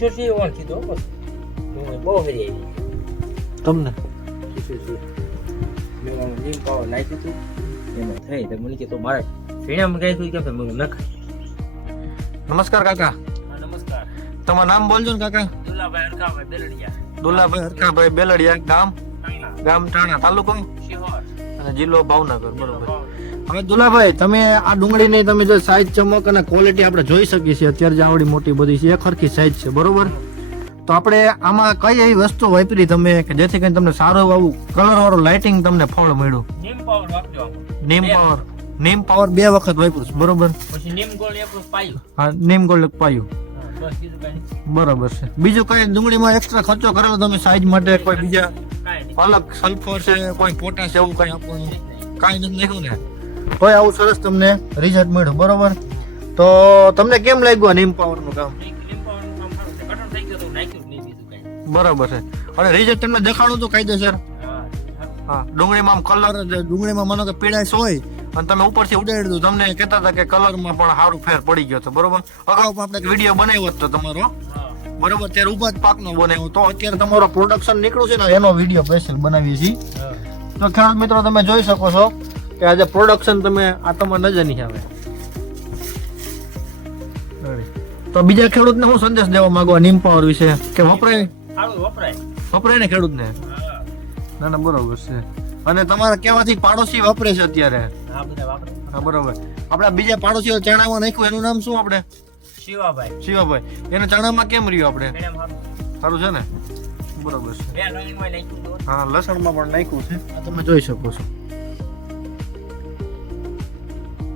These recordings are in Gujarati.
કિશોરસિંહ ઓન કીધું બસ બહુ હરી આવી તમને કિશોરસિંહ મેં લીમ પાવર નાખ્યું હતું એમાં થઈ તો મને કીધું મારે ઝીણામાં કહી કે મને નખાય. નમસ્કાર કાકા. નમસ્કાર. તમારું નામ બોલજો ને કાકા. દુલાભાઈ હરખાભાઈ બેલડિયા. દુલાભાઈ હરખાભાઈ બેલડિયા. ગામ ટાણા, તાલુકો શિહોર અને જિલ્લો ભાવનગર. બરોબર. હવે દુલાભાઈ, તમે આ ડુંગળીની તમે જો સાઈઝ, ચમક અને ક્વોલિટી આપણે જોઈ શકીએ છીએ. અત્યારે જે આવડી મોટી બધી છે એક સરખી સાઈઝ છે, બરોબર. તો આપણે આમાં કઈ એવી વસ્તુ વાપરી તમે કે જેથી કરીને તમને સારું આવું કલર વાળું લાઇટિંગ તમને ફળ મળ્યું? નીમ પાવર વાપર્યો. નીમ પાવર 2 વખત વાપર્યું, બરોબર. પછી નીમ ગોળ એકલું પાયું. હા, નીમ ગોલ્ડ પાયું, બસ બીજું કાંઈ બરોબર છે. બીજું કઈ ડુંગળીમાં એક્સ્ટ્રા ખર્ચો કરેલો તમે સાઈઝ માટે? કોઈ બીજા કાંઈ અલગ સલ્ફર છે, કોઈ પોટાશ એવું કઈ આપવાનું કાંઈ નથી નાખ્યું ને? કોઈ આવું સરસ તમને રિઝલ્ટ મળ્યું, બરોબર. તો તમને કેમ લાગ્યું આ નીમ પાવર નું કામ? નીમ પાવરનું કામ સારું છે. કઠણ થઈ ગયું તો નાખ્યું જ નહીં બીજું કાંઈ. બરોબર છે. અને રિઝલ્ટ તમને દેખાડું તો કાયદેસર. હા હા, ડુંગળીમાં આમ કલર, ડુંગળીમાં માનો કે પીળાશ હોય અને તમે ઉપરથી ઉડાડી દો, તમને કહેતા હતા કે કલરમાં પણ સારું ફેર પડી ગયો હતો, બરોબર. અગાઉ પણ આપણે એક વિડીયો બનાવ્યો હતો તમારો, બરોબર, ત્યારે ઉભા જ પાકનો બનાવ્યો તો. અત્યારે તમારો પ્રોડક્શન નીકળ્યું છે ને, એનો વિડીયો સ્પેશિયલ બનાવીએ છીએ. તો ખેડૂત મિત્રો, તમે જોઈ શકો છો કે આજે પ્રોડક્શન તમે આ તમારે નજર નહીં આવે. તો બીજા ખેડૂતને હું સંદેશ દેવા માંગુ નીમ પાવર વિશે? કે વપરાય? સારું વપરાય ને ખેડૂતને? ના ના, બરોબર છે. અને તમારા કહેવાથી પાડોશી વાપરે છે અત્યારે? હા, બધા વાપરે. હા, બરોબર. આપણા બીજા પાડોશીઓ ચણામાં નાખ્યું, એનું નામ શું આપણે? શિવાભાઈ. શિવાભાઈ. એને ચણામાં કેમ રહ્યું આપણે? મેડમ સારું. સારું છે ને? બરોબર છે. બે લસણમાં નાખ્યું હતું. હા, લસણમાં પણ નાખ્યું છે, આ તમે જોઈ શકો છો,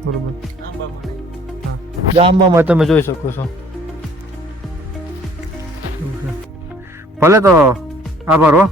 બરોબર. આંબામાં નાખ્યું. હા, જાંબામાં તમે જોઈ શકો છો. ભલે, તો આભાર હો.